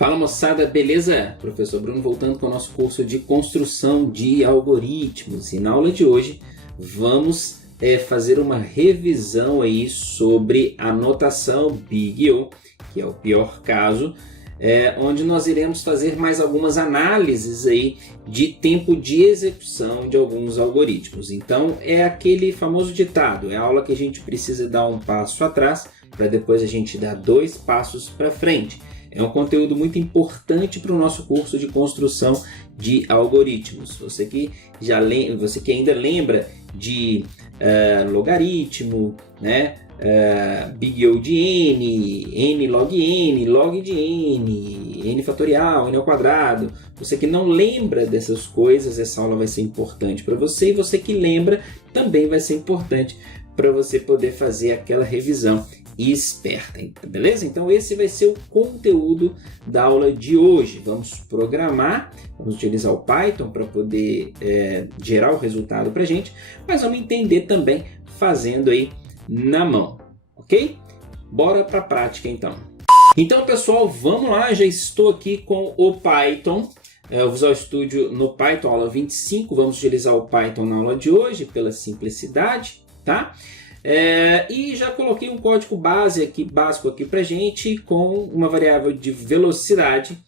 Fala moçada, beleza? Professor Bruno voltando com o nosso curso de construção de algoritmos. E na aula de hoje vamos fazer uma revisão aí sobre a notação Big O, que é o pior caso, onde nós iremos fazer mais algumas análises aí de tempo de execução de alguns algoritmos. Então é aquele famoso ditado, é a aula que a gente precisa dar um passo atrás para depois a gente dar dois passos para frente. É um conteúdo muito importante para o nosso curso de construção de algoritmos. Você que ainda lembra de logaritmo, né? Big O de n, n log n, log de n, n fatorial, n ao quadrado. Você que não lembra dessas coisas, essa aula vai ser importante para você. E você que lembra, também vai ser importante para você poder fazer aquela revisão esperta, beleza? Então esse vai ser o conteúdo da aula de hoje. Vamos programar, vamos utilizar o Python para poder gerar o resultado para a gente, mas vamos entender também fazendo aí na mão, ok? Bora para a prática então. Então pessoal, vamos lá, já estou aqui com o Python, o Visual Studio no Python, aula 25, vamos utilizar o Python na aula de hoje pela simplicidade, tá? E já coloquei um código básico aqui para gente com uma variável de velocidade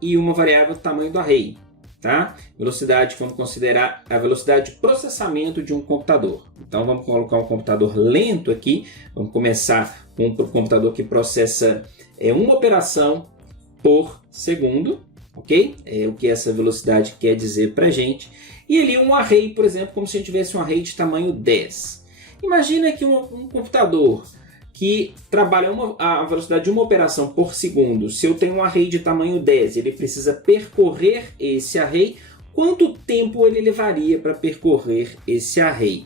e uma variável tamanho do array, tá? Velocidade, vamos considerar a velocidade de processamento de um computador. Então vamos colocar um computador lento aqui, vamos começar com um computador que processa uma operação por segundo, ok? É o que essa velocidade quer dizer para gente. E ali um array, por exemplo, como se a gente tivesse um array de tamanho 10. Imagina que um computador que trabalha a velocidade de uma operação por segundo, se eu tenho um array de tamanho 10, ele precisa percorrer esse array, quanto tempo ele levaria para percorrer esse array?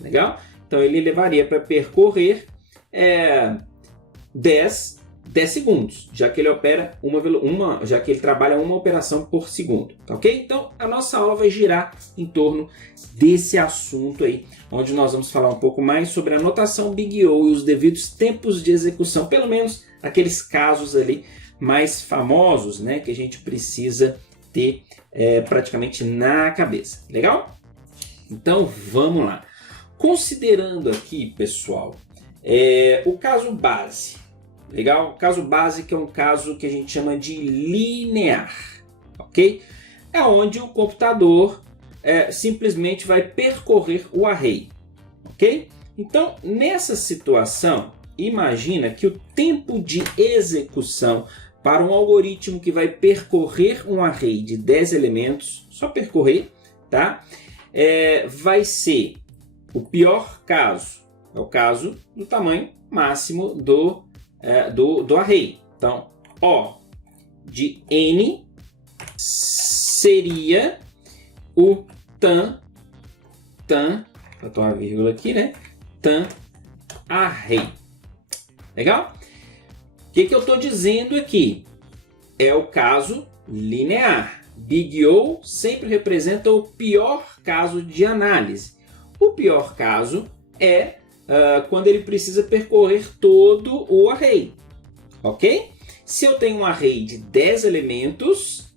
Legal? Então ele levaria para percorrer 10 segundos, já que ele opera já que ele trabalha uma operação por segundo, tá ok? Então a nossa aula vai girar em torno desse assunto aí, onde nós vamos falar um pouco mais sobre a notação Big O e os devidos tempos de execução, pelo menos aqueles casos ali mais famosos, né, que a gente precisa ter praticamente na cabeça, legal? Então vamos lá. Considerando aqui, pessoal, o caso base. Legal? O caso básico é um caso que a gente chama de linear, ok? É onde o computador simplesmente vai percorrer o array, ok? Então, nessa situação, imagina que o tempo de execução para um algoritmo que vai percorrer um array de 10 elementos, só percorrer, tá? Vai ser o pior caso, é o caso do tamanho máximo do array. Então, O de n seria o botar uma vírgula aqui, né? Array. Legal? O que eu estou dizendo aqui? É o caso linear. Big O sempre representa o pior caso de análise. O pior caso é quando ele precisa percorrer todo o array, ok? Se eu tenho um array de 10 elementos,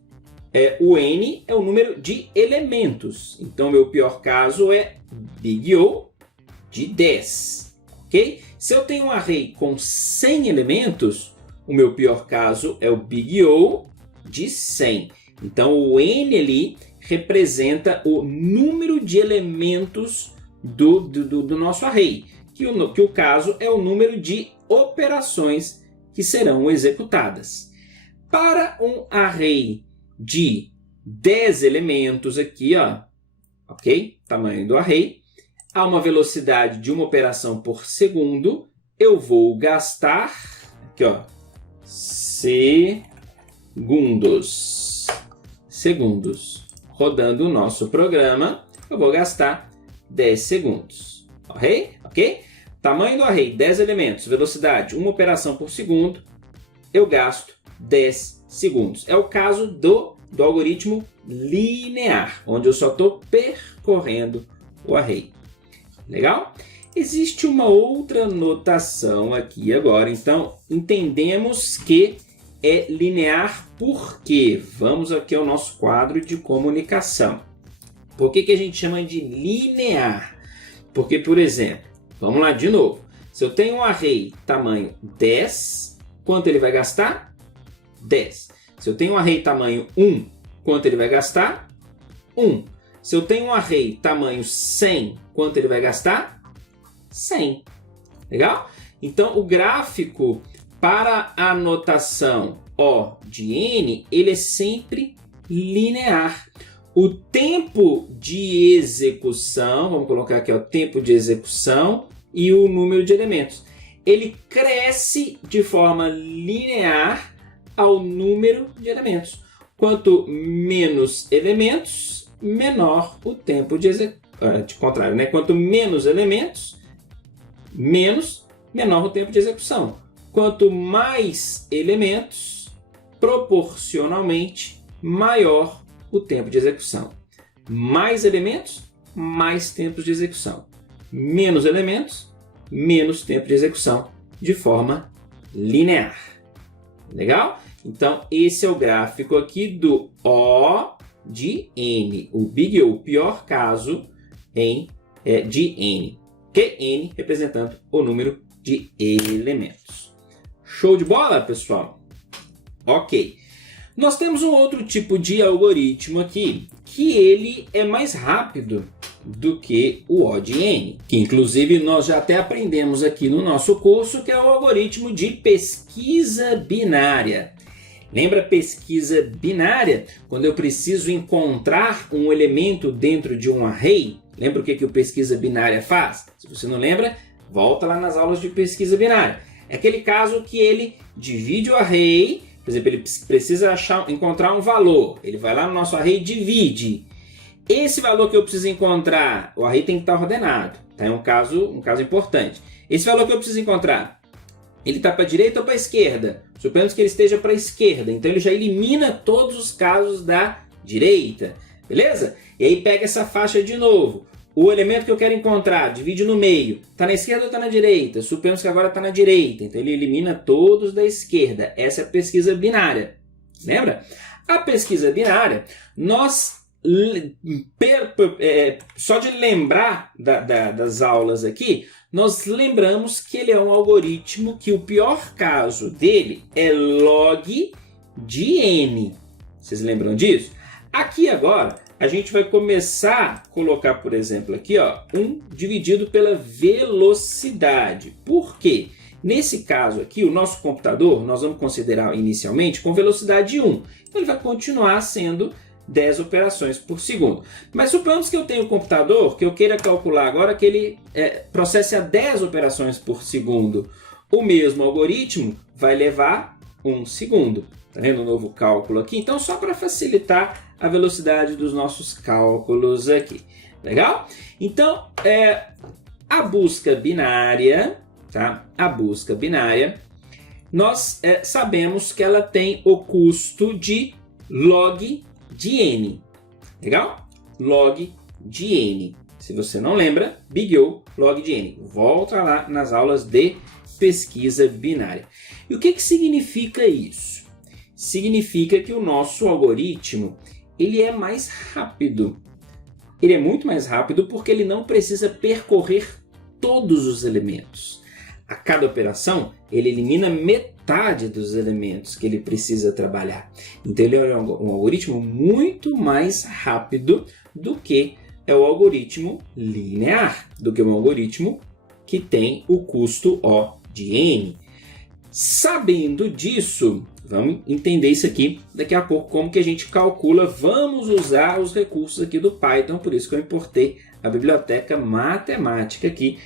o n é o número de elementos. Então, meu pior caso é Big O de 10, ok? Se eu tenho um array com 100 elementos, o meu pior caso é o Big O de 100. Então, o n ali representa o número de elementos do nosso array. Que o caso é o número de operações que serão executadas. Para um array de 10 elementos aqui, ó, ok? Tamanho do array, a uma velocidade de uma operação por segundo, eu vou gastar aqui, ó, segundos. Rodando o nosso programa, eu vou gastar 10 segundos. Ok? Tamanho do array, 10 elementos, velocidade, uma operação por segundo, eu gasto 10 segundos. É o caso do algoritmo linear, onde eu só estou percorrendo o array. Legal? Existe uma outra notação aqui agora, então entendemos que é linear por quê? Vamos aqui ao nosso quadro de comunicação. Por que a gente chama de linear? Porque, por exemplo, vamos lá de novo. Se eu tenho um array tamanho 10, quanto ele vai gastar? 10. Se eu tenho um array tamanho 1, quanto ele vai gastar? 1. Se eu tenho um array tamanho 100, quanto ele vai gastar? 100. Legal? Então, o gráfico para a notação O de n, ele é sempre linear. O tempo de execução, vamos colocar aqui o tempo de execução e o número de elementos. Ele cresce de forma linear ao número de elementos. Quanto menos elementos, menor o tempo de execução. De contrário, né? Quanto menos elementos, menor o tempo de execução. Quanto mais elementos, proporcionalmente maior o tempo de execução. Mais elementos, mais tempo de execução. Menos elementos, menos tempo de execução, de forma linear. Legal? Então, esse é o gráfico aqui do O de n. O big O, o pior caso de n. Que n representando o número de elementos. Show de bola, pessoal? Ok. Nós temos um outro tipo de algoritmo aqui, que ele é mais rápido do que o O de n, que inclusive nós já até aprendemos aqui no nosso curso, que é o algoritmo de pesquisa binária. Lembra pesquisa binária? Quando eu preciso encontrar um elemento dentro de um array, lembra o que o pesquisa binária faz? Se você não lembra, volta lá nas aulas de pesquisa binária. É aquele caso que ele divide o array. Por exemplo, ele precisa encontrar um valor. Ele vai lá no nosso array e divide. Esse valor que eu preciso encontrar, o array tem que estar ordenado. Tá? É um caso importante. Esse valor que eu preciso encontrar, ele está para a direita ou para a esquerda? Suponhamos que ele esteja para a esquerda. Então ele já elimina todos os casos da direita. Beleza? E aí pega essa faixa de novo. O elemento que eu quero encontrar, divide no meio. Está na esquerda ou está na direita? Suponhamos que agora está na direita. Então ele elimina todos da esquerda. Essa é a pesquisa binária. Lembra? A pesquisa binária, nós, só de lembrar das aulas aqui, nós lembramos que ele é um algoritmo que o pior caso dele é log de n. Vocês lembram disso? Aqui agora, a gente vai começar a colocar, por exemplo, aqui, ó, 1 dividido pela velocidade. Por quê? Nesse caso aqui, o nosso computador, nós vamos considerar inicialmente com velocidade 1. Então, ele vai continuar sendo 10 operações por segundo. Mas suponhamos que eu tenho um computador que eu queira calcular agora que ele processe a 10 operações por segundo. O mesmo algoritmo vai levar 1 segundo. Está vendo o novo cálculo aqui? Então, só para facilitar a velocidade dos nossos cálculos aqui. Legal? Então, a busca binária, tá? A busca binária, nós sabemos que ela tem o custo de log de n. Legal? Log de n. Se você não lembra, big O, log de n. Volta lá nas aulas de pesquisa binária. E o que significa isso? Significa que o nosso algoritmo ele é mais rápido. Ele é muito mais rápido porque ele não precisa percorrer todos os elementos. A cada operação, ele elimina metade dos elementos que ele precisa trabalhar. Então, ele é um algoritmo muito mais rápido do que é o algoritmo linear, do que um algoritmo que tem o custo O de n. Sabendo disso, vamos entender isso aqui daqui a pouco, como que a gente calcula. Vamos usar os recursos aqui do Python, por isso que eu importei a biblioteca matemática aqui,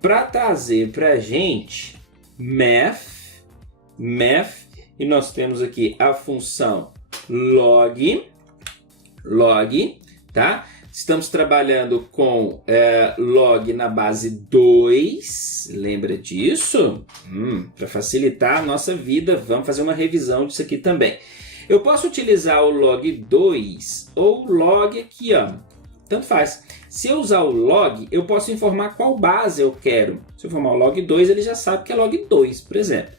para trazer para a gente math, e nós temos aqui a função log, tá? Estamos trabalhando com log na base 2, lembra disso? Para facilitar a nossa vida, vamos fazer uma revisão disso aqui também. Eu posso utilizar o log 2 ou o log aqui, ó. Tanto faz. Se eu usar o log, eu posso informar qual base eu quero. Se eu formar o log 2, ele já sabe que é log 2, por exemplo.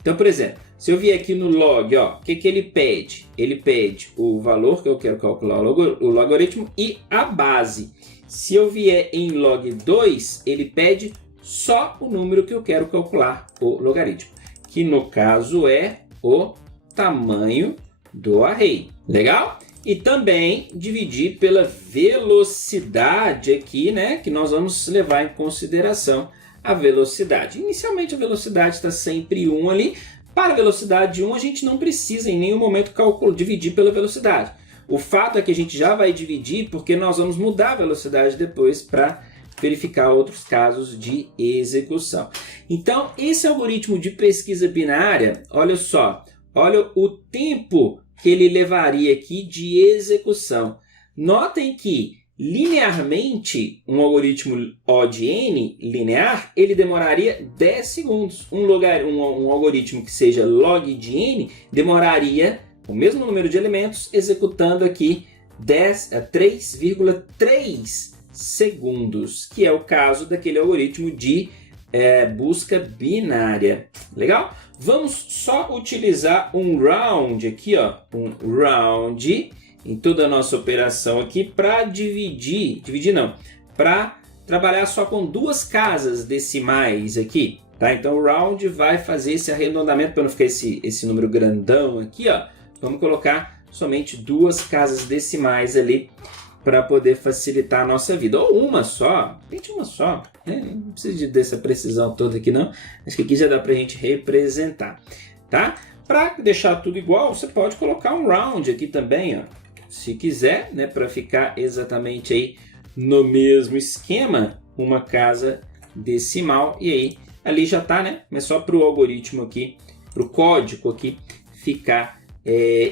Então, por exemplo, Se eu vier aqui no log, ó, o que ele pede? Ele pede o valor que eu quero calcular o logaritmo e a base. Se eu vier em log 2, ele pede só o número que eu quero calcular o logaritmo, que no caso é o tamanho do array. Legal? E também dividir pela velocidade aqui, né, que nós vamos levar em consideração a velocidade. Inicialmente a velocidade está sempre 1 ali. Para a velocidade 1 a gente não precisa em nenhum momento dividir pela velocidade. O fato é que a gente já vai dividir porque nós vamos mudar a velocidade depois para verificar outros casos de execução. Então, esse algoritmo de pesquisa binária, olha só, olha o tempo que ele levaria aqui de execução. Notem que, linearmente, um algoritmo O de n linear, ele demoraria 10 segundos. Um algoritmo que seja log de n demoraria o mesmo número de elementos, executando aqui 3,3 segundos, que é o caso daquele algoritmo de busca binária. Legal? Vamos só utilizar um round aqui, ó, um round em toda a nossa operação aqui para para trabalhar só com 2 casas decimais aqui, tá? Então o round vai fazer esse arredondamento para não ficar esse número grandão aqui, ó. Vamos colocar somente 2 casas decimais ali para poder facilitar a nossa vida. Ou uma só, tente uma só, né? Não precisa dessa precisão toda aqui não. Acho que aqui já dá para a gente representar, tá? Para deixar tudo igual, você pode colocar um round aqui também, ó, se quiser, né? Para ficar exatamente aí no mesmo esquema, uma casa decimal. E aí, ali já tá, né? Mas só para o algoritmo aqui, para o código aqui ficar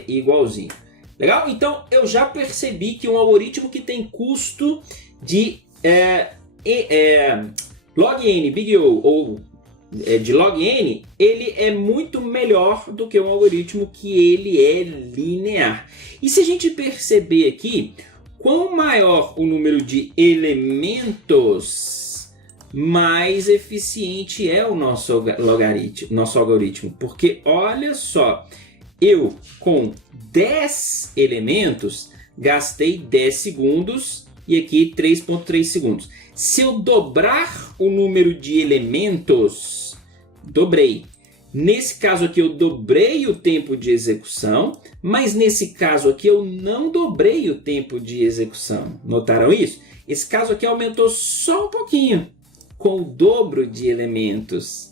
igualzinho. Legal? Então, eu já percebi que um algoritmo que tem custo de log n, big O, ou de log n, ele é muito melhor do que um algoritmo que ele é linear. E se a gente perceber aqui, quanto maior o número de elementos, mais eficiente é o nosso algoritmo. Porque, olha só, eu com 10 elementos gastei 10 segundos e aqui 3,3 segundos. Se eu dobrar o número de elementos, dobrei. Nesse caso aqui eu dobrei o tempo de execução, mas nesse caso aqui eu não dobrei o tempo de execução. Notaram isso? Esse caso aqui aumentou só um pouquinho, com o dobro de elementos.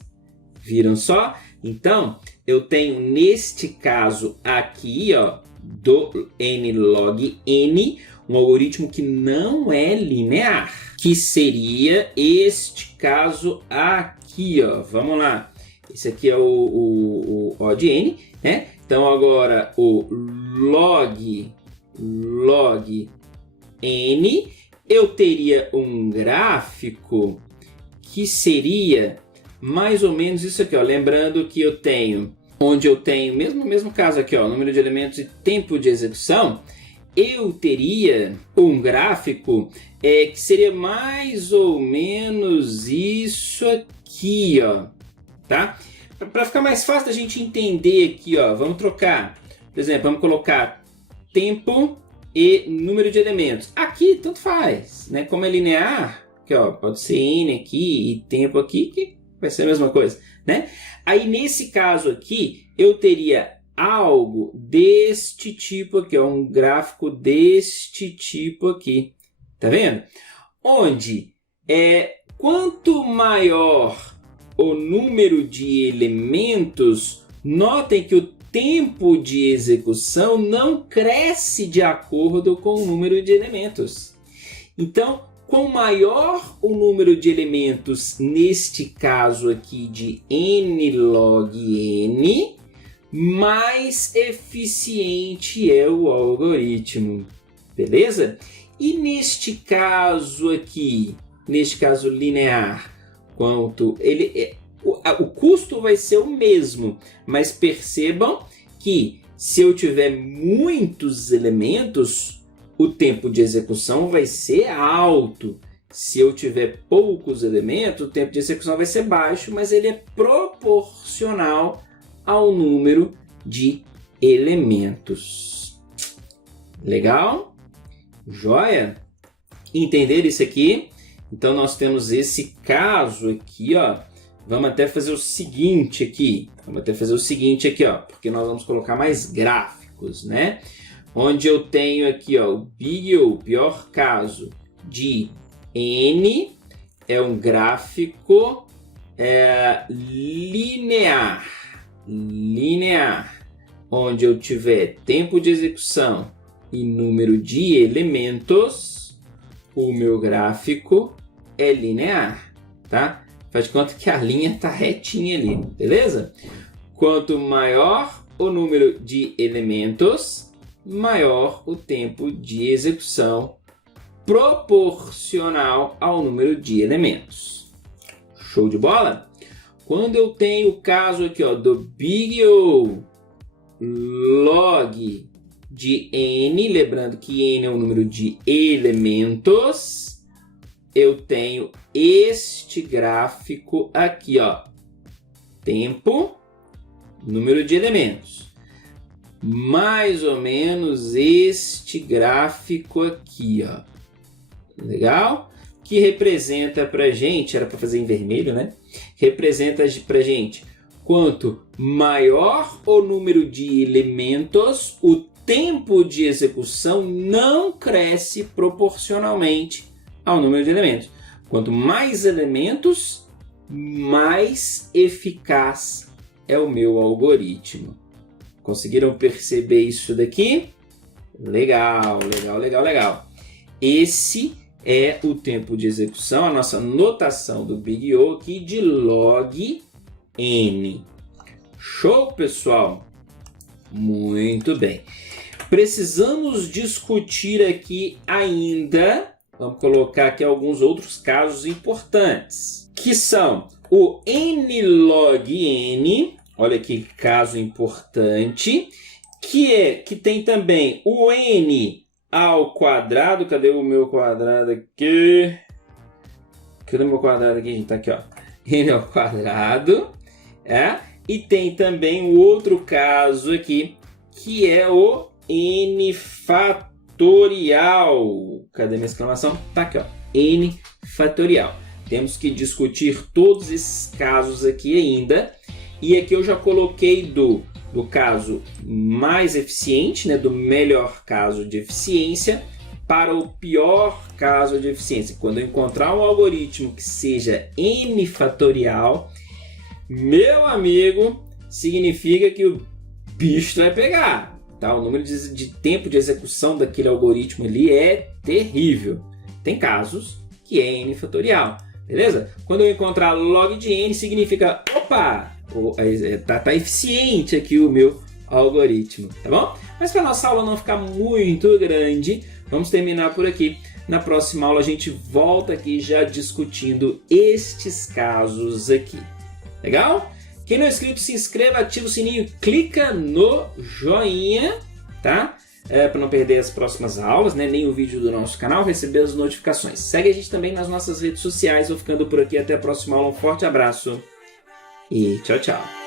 Viram só? Então, eu tenho neste caso aqui, ó, do n log n, um algoritmo que não é linear, que seria este caso aqui, ó. Vamos lá. Esse aqui é o O de n, né? Então agora o log n, eu teria um gráfico que seria mais ou menos isso aqui, ó. Lembrando que eu tenho, onde eu tenho, mesmo caso aqui, ó, número de elementos e tempo de execução, eu teria um gráfico que seria mais ou menos isso aqui, ó, tá? Para ficar mais fácil da gente entender aqui, ó, vamos trocar, por exemplo, vamos colocar tempo e número de elementos. Aqui tanto faz, né? Como é linear, aqui, ó, pode ser n aqui e tempo aqui, que vai ser a mesma coisa, né? Aí nesse caso aqui eu teria algo deste tipo aqui, ó, um gráfico deste tipo aqui, tá vendo? Onde quanto maior o número de elementos, notem que o tempo de execução não cresce de acordo com o número de elementos. Então, quanto maior o número de elementos, neste caso aqui de n log n, mais eficiente é o algoritmo. Beleza? E neste caso aqui, neste caso linear, quanto o custo vai ser o mesmo, mas percebam que se eu tiver muitos elementos, o tempo de execução vai ser alto. Se eu tiver poucos elementos, o tempo de execução vai ser baixo, mas ele é proporcional ao número de elementos. Legal? Joia? Entender isso aqui? Então nós temos esse caso aqui, ó. Vamos até fazer o seguinte aqui. Porque nós vamos colocar mais gráficos, né? Onde eu tenho aqui, ó, o Big O, pior caso, de N, é um gráfico linear, onde eu tiver tempo de execução e número de elementos, o meu gráfico é linear, tá? Faz de conta que a linha está retinha ali, beleza? Quanto maior o número de elementos, maior o tempo de execução proporcional ao número de elementos. Show de bola? Quando eu tenho o caso aqui, ó, do Big O log de N, lembrando que N é o número de elementos, eu tenho este gráfico aqui, ó, tempo, número de elementos, mais ou menos este gráfico aqui, ó, legal? Que representa pra gente, era para fazer em vermelho, né? Representa pra gente quanto maior o número de elementos, o tempo de execução não cresce proporcionalmente ao número de elementos. Quanto mais elementos, mais eficaz é o meu algoritmo. Conseguiram perceber isso daqui? Legal. Esse é o tempo de execução, a nossa notação do Big O aqui de log N. Show, pessoal? Muito bem. Precisamos discutir aqui ainda, vamos colocar aqui alguns outros casos importantes, que são o N log N, olha que caso importante, que tem também o N ao quadrado. Cadê o meu quadrado aqui? Cadê o meu quadrado aqui, gente? Tá aqui, ó. N ao quadrado. E tem também o outro caso aqui, que é o N fatorial. Cadê minha exclamação? Tá aqui, ó. N fatorial. Temos que discutir todos esses casos aqui ainda. E aqui eu já coloquei do caso mais eficiente, né, do melhor caso de eficiência, para o pior caso de eficiência. Quando eu encontrar um algoritmo que seja N fatorial, meu amigo, significa que o bicho vai pegar. Tá? O número de tempo de execução daquele algoritmo ali é terrível. Tem casos que é N fatorial, beleza? Quando eu encontrar log de N, significa, opa, tá eficiente aqui o meu algoritmo, tá bom? Mas para nossa aula não ficar muito grande, vamos terminar por aqui. Na próxima aula a gente volta aqui já discutindo estes casos aqui. Legal? Quem não é inscrito, se inscreva, ativa o sininho, clica no joinha, tá? Para não perder as próximas aulas, né? Nem o vídeo do nosso canal, receber as notificações. Segue a gente também nas nossas redes sociais. Vou ficando por aqui, até a próxima aula. Um forte abraço e tchau, tchau.